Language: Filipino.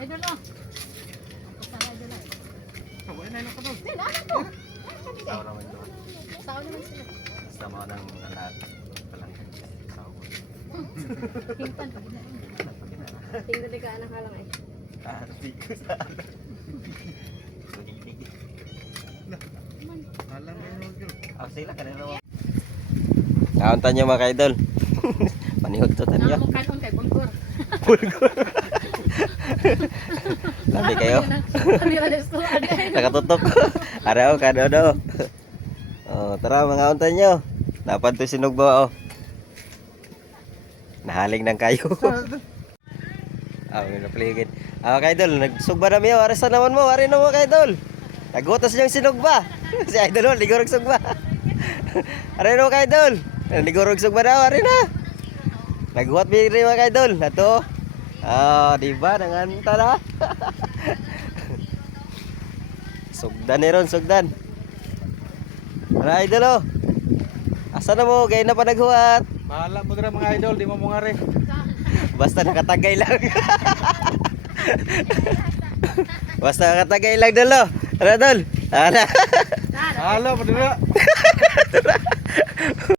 Idol no. Pasara idol ay. Sabay na lang ka doon. Sila na to. Tao naman doon. Sao naman sila. Basta mo ng lahat. Palang tao. Himpan pag na. Tingnan ka anak lang eh. Arti ko sa ano. Tulig-lig. Alam mo yun, girl. Sila kanina mo. Kauntan nyo mga ka-idol. Panihod to tanyo. Namo kanon kay Bungkor. Labi kayo. Ani alas to ani. Nakatutok. Araw ka do. Oh, tara mga kauntan nyo. Dapat to sinugbo oh. Nahaling ng kayo. May napaligid. Ka-idol, nagsugba na miyo. Aresta naman mo. Ari na mo ka-idol. Nagutos niyang sinugba. Si idol, ligurog sugba. Ari na mo ka-idol. Ligurog sugba daw. Ari na. Naghuwat bigri mga ka-idol. Nato. Diba? Nanganta na. Sugdan ni ron, sugdan. Ara idol oh. Asa na mo? Gaya na pa naghuwat. Bahala mo dira mga idol, di mo mungari. Basta nakatagay lang. Basta nakatagay lang dolo. Ano dol? Ana. Bahala mo dira.